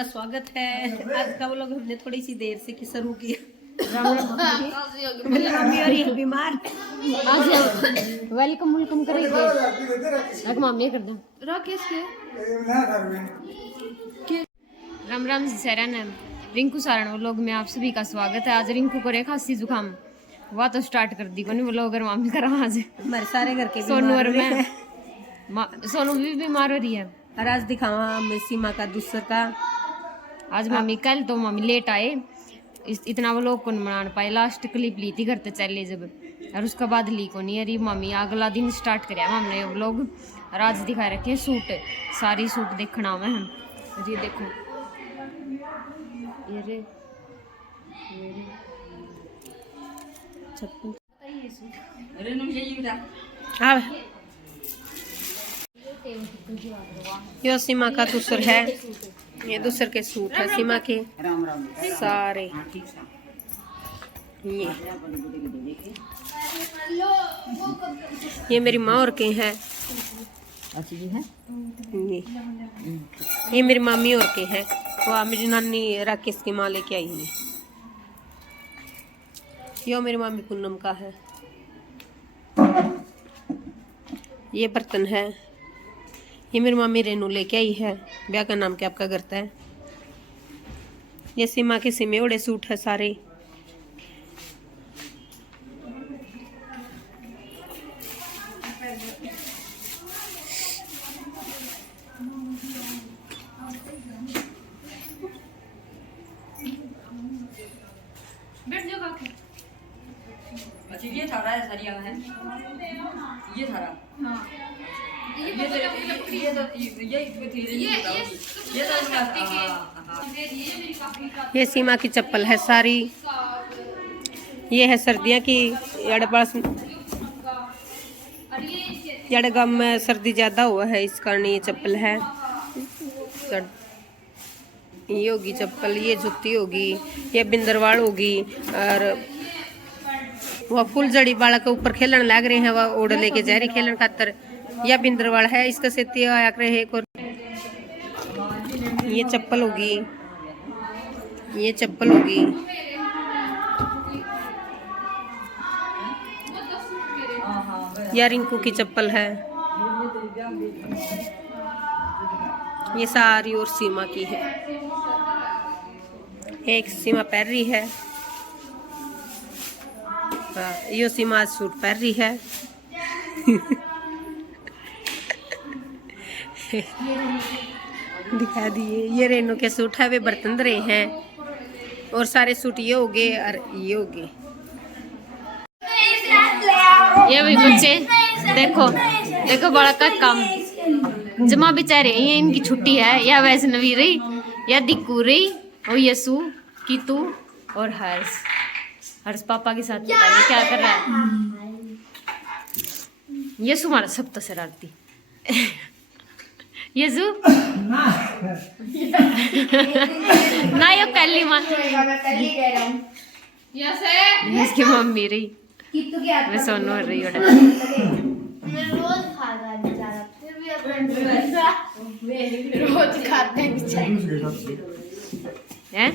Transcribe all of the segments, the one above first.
का स्वागत है। आज का व्लॉग हमने थोड़ी सी देर से शुरू किया। मम्मी बीमार आज वेलकम वेलकम करेंगे। मम्मी कर दो राम राम जी सैरन रिंकू सारण व्लॉग में आप सभी का स्वागत है। आज रिंकू को रे खांसी जुकाम वह तो स्टार्ट कर दी कोनी व्लॉग और मामी करा आज हमारे सारे घर के सोनू और मैं सोनू भी बीमार हो रही है। और आज दिखावा मैं सीमा का दूसर का। आज मम्मी कल तो मम्मी लेट आए इतना वो लोग को मना पाए। लास्ट क्लिप ली थी घर पे चले जब और उसके बाद ली को नहीं अरे मम्मी अगला दिन स्टार्ट कराया हमने वो लोग। और आज दिखा रखे सूट सारी सूट देखना में हम ये देखो ये रे यो सीमा का दूसर है। ये दूसर के सूट है सीमा के सारे। ये मेरी माँ और के हैं। ये मेरी मामी और के हैं। वो मेरी नानी राकेश की माँ लेके आई है। यो मेरी मामी पूनम का है। ये बर्तन है। ये मेरी मामी रेनू लेके आई है। ब्याह का नाम क्या आपका करता है। ये सीमा के सीमे ओड़े सूट है सारे। ये थारा है सरिया है ये थारा हाँ ये सीमा की चप्पल है सारी। ये है सर्दियाँ की गांव में सर्दी ज़्यादा हुआ है इस कारण ये चप्पल है। ये होगी चप्पल। ये जूती होगी। ये बिंदरवाड़ होगी। और वह फुल जड़ी बाला के ऊपर खेलन लग रहे हैं। वह ओढ़ लेके जा रही खेलन खातर। यह बिंदरवाड़ है इसका सेती आया करे है। और ये चप्पल होगी। ये चप्पल होगी। यह रिंकू की चप्पल है। ये सारी और सीमा की है। एक सीमा पहन रही है। यो सीमा सूट पहन रही है। दिखा दिए। ये रेनू के सूट है वे बर्तन दे रहे हैं। और सारे सूट ये हो गए और ये हो गए। ये भी बच्चे देखो देखो बड़ा का काम जमा बेचारे ये इनकी छुट्टी है। या वैष्णवी रही या दिक्कू रही और यसु कीतू और हर्ष पापा के साथ पता नहीं क्या कर रहा है। यसु हमारा सब तो शरारती यसु ना यो कल्ली मां इसकी मम्मी रही मैं सोनू हो रही रोज खाते हैं।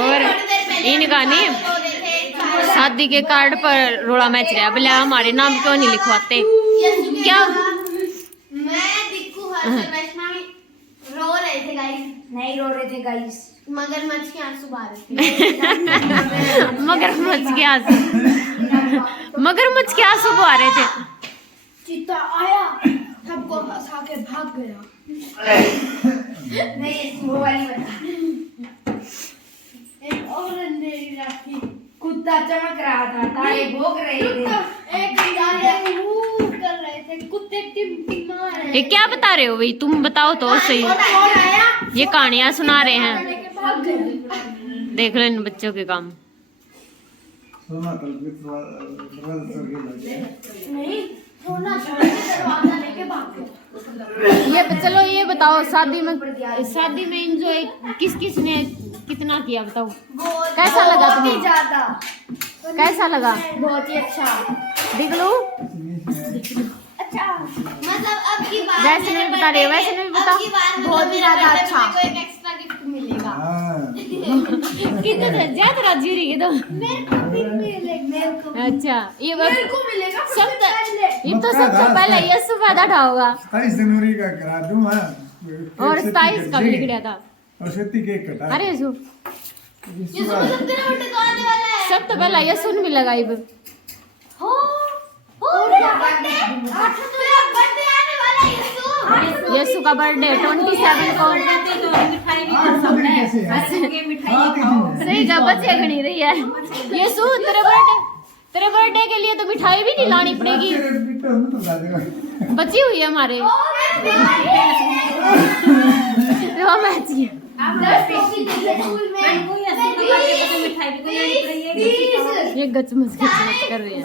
और इनका नहीं शादी के कार्ड पर रोड़ा मैच रहा बोले हमारे नाम क्यों नहीं लिखवाते क्या। मैं दिक्कू रो रहे थे गाइस। नहीं रो रहे थे गाइस। मगरमच्छ के आंसू बहा रहे थे। मगरमच्छ के आंसू बहा रहे थे। चीता आया सबको हंसा के भाग गया। नहीं वो वाली बता। एक और अंधेरी रात थी। कुत्ता चमक रहा था। तारे भौंक रहे थे। एक तारे कर रहे थे। कुत्ते टिमटिमा रहे। ये क्या बता रहे हो भाई तुम बताओ तो सही। ये कहानियां सुना रहे हैं। देख लो इन बच्चों के काम। नहीं सोना दरवाजा लेके भाग गया। ये चलो ये बताओ शादी में एंजॉय किस किस ने कितना किया बताओ। कैसा लगा तुम्हें। ज्यादा कैसा लगा। बहुत ही अच्छा। देख लो अच्छा मतलब अब की बार वैसे नहीं बता रहे, वैसे नहीं बता। बहुत ज्यादा अच्छा एक एक्स्ट्रा गिफ्ट मिलेगा। कितने ज्यादा राजी रही है तो। मेरे को भी मिलेगा। अच्छा ये मेरे को मिलेगा ये तो सबसे पहले ये सुबह उठाओगा 27 जनवरी का करा दूं हाँ। और 27 का भी लिख था। और 37 केक कटा। अरे यीशु ये सुबह सब तेरा बर्थडे तो आने वाला है। सब तो पहले ये सुन भी लगाई हो तेरा बर्थडे तेरा बर्थडे आने वाला है यीशु। यीशु का बर्थडे 27 को। सही का बच्चे गणी रही है यीशु। तेरे बर्थडे के लिए तो मिठाई भी नहीं लानी पड़ेगी, बची हुई है हमारे। ये गचमच कर रही है।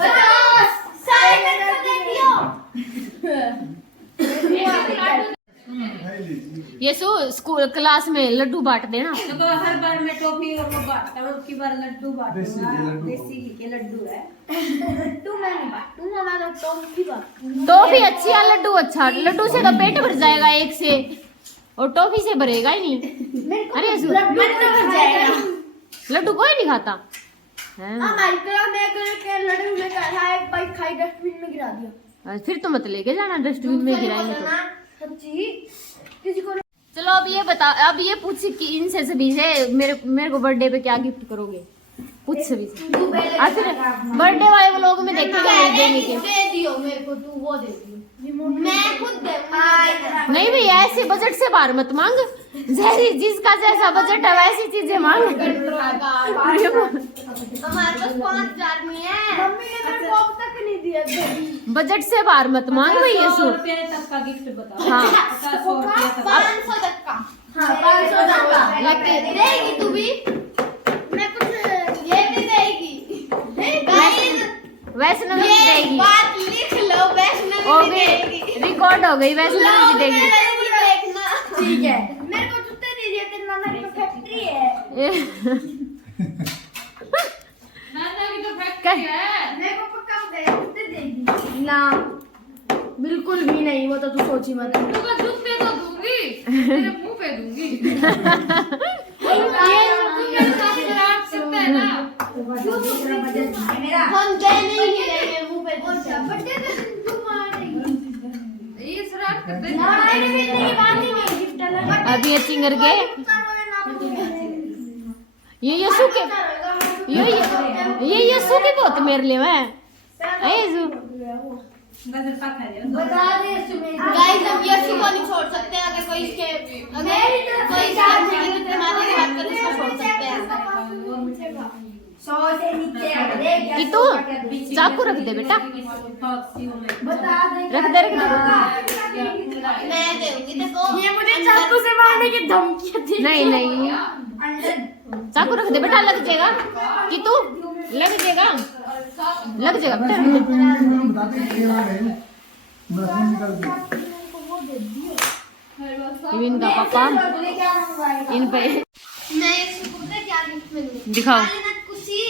यीशु स्कूल क्लास में लड्डू बांट देना। तो हर बार मैं टॉफी और वो बांटता हूँ, की बार लड्डू बांटूंगा। देसी घी के लड्डू है। लड्डू मैं नहीं बांटूंगा, मैं तो टॉफी बांटूंगा। टॉफी अच्छी है, लड्डू अच्छा। लड्डू से तो पेट भर जाएगा एक से, और टॉफी से भरेगा ही नहीं। अरे यीशु लड्डू भर जाएगा। लड्डू कोई नहीं खाता है। हमारी तरह मैं के लड्डू में खाया, एक बाइट खाई डस्टबिन में गिरा दिया। फिर तो मत लेके जाना डस्टबिन में गिराएंगे तो। सच्ची किसी को चलो अब ये बता, अब ये पूछ कि इनसे सभी से मेरे को बर्थडे पे क्या गिफ्ट करोगे, पूछ सभी से। फिर बर्थडे वाले लोग में देखेंगे देने के। दे दियो मेरे को, तू वो दे दियो, मैं खुद दे। नहीं भैया ऐसे बजट से बाहर मत मांग, जैसी जिसका जैसा बजट है वैसी चीजें मांग। हमारे पास 5,000 में है। मम्मी ने मेरे को अब तक नहीं दिया। बजट से बाहर मत मांग भैया। 100 रुपये तक का गिफ्ट बताओ। हाँ 100 रुपये तक। 500 तक का। हाँ 500 तक का देगी तू भी। मैं कुछ ये भी देगी। वैष्णवी भी देगी। बात लिख लो, वैष्णवी भी देगी। रिकॉर्ड हो गई, वैष्णवी भी देगी। देखना ठीक है। मेरे को जूते दीजिए, तेरे नाना की फैक्ट्री है। नाना की तो फैक्ट्री है। मेरे को पक्का जूते देगी ना। बिल्कुल भी नहीं, वो तो तू सोची मत। तो जूते तो दूंगी, तेरे मुंह पे दूंगी। ये सामने आप सकते हैं ना। हम दे नहीं रहे मुंह पे। बर्थडे पे तू मारेगी। ये शराब करते हैं। लड़ाई में नहीं, बात ही नहीं, गिफ्ट अलग। अभी ये चिंगर के ये यीशु के ये यीशु के बहुत मेरे लिए है। यीशु गजर का खा रहे हो। बता दे गाइस, हम यीशु को नहीं छोड़ सकते। अगर कोई इसके कोई इसके मारने की बात करे तो छोड़ सकते हैं। 100 से नीचे कि तू चाकू रख दे बेटा, बता दे। रख दे रख दे। मैं दूंगी, देखो ये मुझे चाकू से मारने की धमकी दी। नहीं नहीं चाकू रख दे बेटा, लग जाएगा कि तू लग जाएगा, लग जाएगा बेटा। इनका पापा इन पे मैं इसको पता क्या गिफ्ट मिलूंगी। दिखाओ।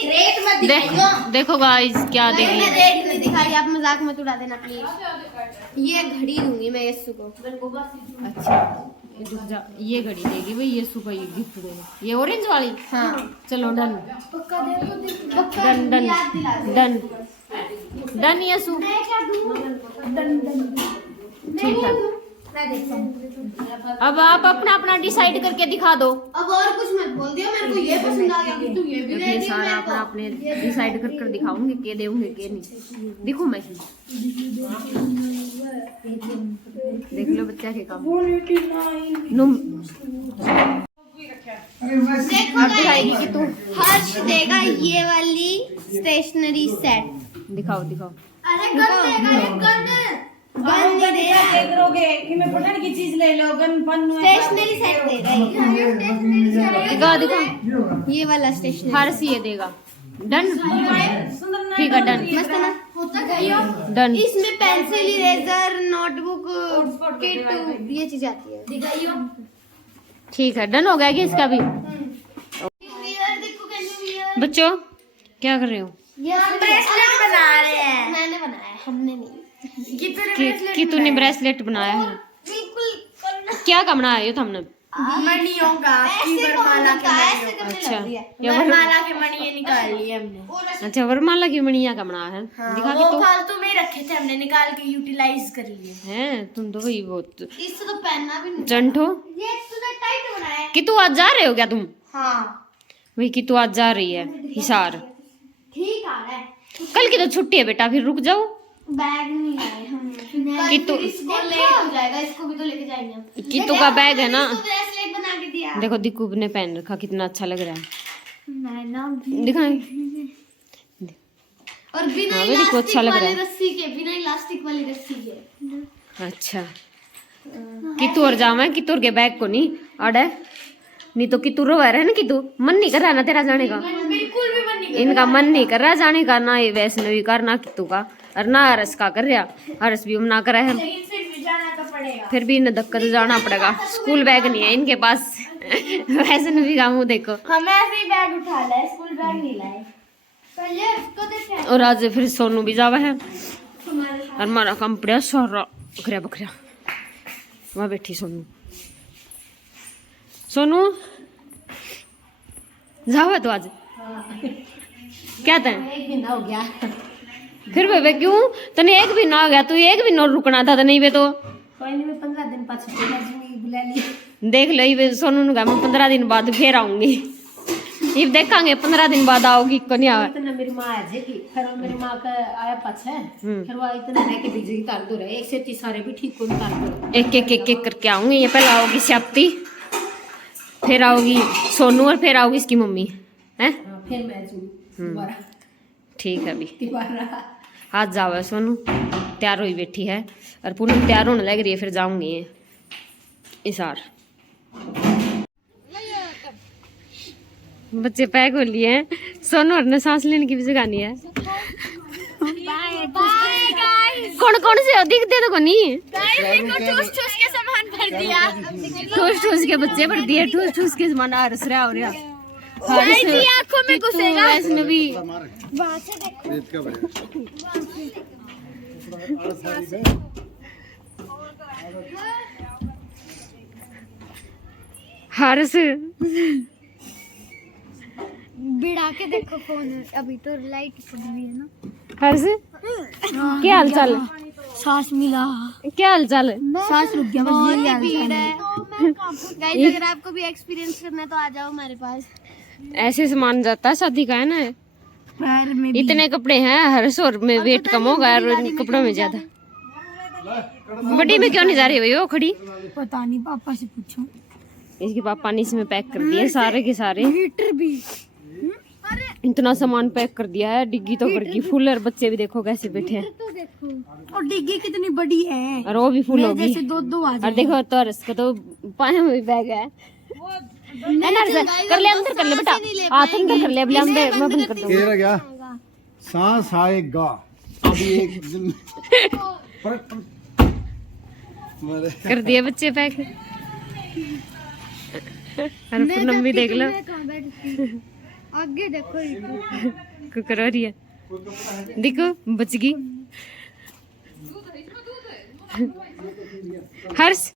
रेट मत दिखाइयो। देखो गाइस क्या मैंने देगी। रेट नहीं दिखाई, आप मजाक मत उड़ा देना प्लीज। ये घड़ी दूंगी मैं यस्सु को। अच्छा रुक जा, ये घड़ी देगी भाई यीशु को, ये गिफ्ट देगी। ये ऑरेंज वाली। हाँ चलो डन पक्का दे तो डन डन डन डन यीशु। मैं क्या दूं? डन डन ठीक है, मैं देखता हूं। अब आप अपना अपना डिसाइड करके दिखा दो। अब और कुछ मत बोल दियो, मेरे को ये पसंद आ गया कि तू ये भी दे अपने दी। सारा अपना अपने डिसाइड कर कर दिखाऊंगे के देंगे के नहीं। देखो मैं देख लो बच्चा के काम। नुम देखो अब दिखाएगी कि तू हर्ष देगा ये वाली स्टेशनरी सेट। दिखाओ दिखाओ। अरे गन देगा, ये गन गन नहीं दे रहा है। करोगे कि मैं पढ़ने की चीज ले लो, गन पन स्टेशनरी सेट दे रहा है। दिखाओ दिखाओ। ये वाला स्टेशनरी हर्ष ये देगा। डन ठीक है डन मस्त ना होता क्या? डन। इसमें पेंसिल, इरेजर, नोटबुक, किट, ये चीज आती है। दिखाइयो। ठीक है डन हो गया कि इसका भी। बच्चों क्या कर रहे हो? ये ब्रेसलेट बना रहे हैं। मैंने बनाया, हमने नहीं। कि तूने ब्रेसलेट बनाया है? बिल्कुल क्या का बनाया है तुमने? मणियों का वरमाला के अच्छा वरमाला के मणि ये निकाल लिए हमने। अच्छा वरमाला की मणिया का बनाया है। दिखा के वो तो फालतू में रखे थे हमने निकाल के यूटिलाइज कर लिए। हैं तुम तो भाई बहुत इससे तो पहनना भी नहीं। जंठो ये तूने टाइट बनाया है। कि तू आज जा रहे हो क्या तुम? हाँ वही कि तू आज जा रही है हिसार। ठीक आ रहा है। कल की तो छुट्टी है बेटा, फिर रुक जाओ। बैग नहीं लाए हम। कि तू इसको लेट हो जाएगा, इसको भी तो लेके जाएंगे हम। कितू का बैग है ना, इसको ब्रेसलेट बना के दिया। देखो दिक्कू ने पहन रखा, कितना अच्छा लग रहा है। मैं ना दिखाएं और बिना हाँ, मेरे को अच्छा इलास्टिक लग रहा वाली है। रस्सी के, बिना इलास्टिक वाली रस्सी के। अच्छा कितू और जावा कितूर के बैग को नहीं अड़े नहीं तो कितू रो रहा है ना, कितू मन नहीं कर रहा ना तेरा जाने का। बिल्कुल भी मन नहीं। इनका मन नहीं कर रहा जाने का, ना ये वैष्णवी का ना कितू का, और ना हरस का कर रहा। हरस भी मना कर रहा है, लेकिन फिर भी जाना तो पड़ेगा। फिर भी इन्हें धक्का तो जाना पड़ेगा। स्कूल बैग नहीं है इनके पास। वैष्णवी का मुंह देखो। हम ऐसे ही बैग उठा लाए, स्कूल बैग नहीं लाए। पहले उसको देखे और आज फिर सोनू भी जावा है, हमारे साथ। और हमारा काम पड़ा सारा बकरिया बकरिया। वहाँ बैठी सोनू। सोनू जावा तो आज क्या था? एक महीना हो गया। फिर वे क्यों तने एक भी ना हो गया? तू एक भी न रुकना था नहीं वे तो कोई नहीं, मैं 15 दिन बाद छुट्टी कर दूंगी, बुला ली। देख लो ये सोनू ने कहा मैं 15 दिन बाद फिर आऊंगी। ये देखेंगे 15 दिन बाद आओगी को नहीं आवे। इतना मेरी माँ आ जाएगी, फिर वो मेरी माँ का आया पाछे, फिर वो इतना रह के बिजली तार दो रहे, एक से 30 सारे भी ठीक को तार दो। एक एक एक एक करके आऊंगी। ये पहले आओगी श्याप्ति, फिर आओगी सोनू, और फिर आओगी इसकी मम्मी है। हाँ, फिर मैं दोबारा ठीक है अभी दोबारा। आज जाओ सोनू, तैयार हुई बैठी है, और पूनम तैयार होने लग रही है, फिर जाऊंगी इसार। बच्चे पैक हो लिए हैं, सोनू और ने सांस लेने की भी जगह नहीं है। कौन कौन से दिखते तो कोनी ठूस ठूस के सामान भर दिया। ठूस ठूस के बच्चे भर दिए, ठूस ठूस के सामान हरस रहा हो रहा। आंखों में घुसेगा। वैष्णवी हर्ष बिड़ा के देखो फोन, अभी तो लाइट पड़ रही है ना। हर्ष क्या हाल चाल? सांस मिला। क्या हाल चाल? सांस रुक गया, बस यही हाल है। गाइस अगर आपको भी एक्सपीरियंस करना है तो आ जाओ हमारे पास। ऐसे सामान जाता है शादी का है ना। पैर में भी इतने कपड़े हैं हर्ष, और में वेट कम होगा और इन कपड़ों में ज्यादा। बड़ी में क्यों नहीं जा रही भाई वो खड़ी? पता नहीं, पापा से पूछो। इसके पापा ने इसमें पैक कर दिया सारे के सारे, हीटर भी। इतना सामान पैक कर दिया है। डिग्गी तो भर गई फुल, और बच्चे भी देखो कैसे बैठे हैं। तो देखो और डिग्गी कितनी बड़ी है, और वो भी फुल होगी। जैसे दो आ और देखो तो हर्ष का तो पाए में भी बैग है। है ना हर्ष? कर ले अंदर, कर ले बेटा, हाथ अंदर कर ले। अब ले अंदर, मैं बंद कर दूंगा। कह रहा क्या सांस आएगा अभी एक दिन। कर दिए बच्चे पैक। और पूनम भी देख लो आगे देखो कुकर हो रही है, देखो बच गई। हर्ष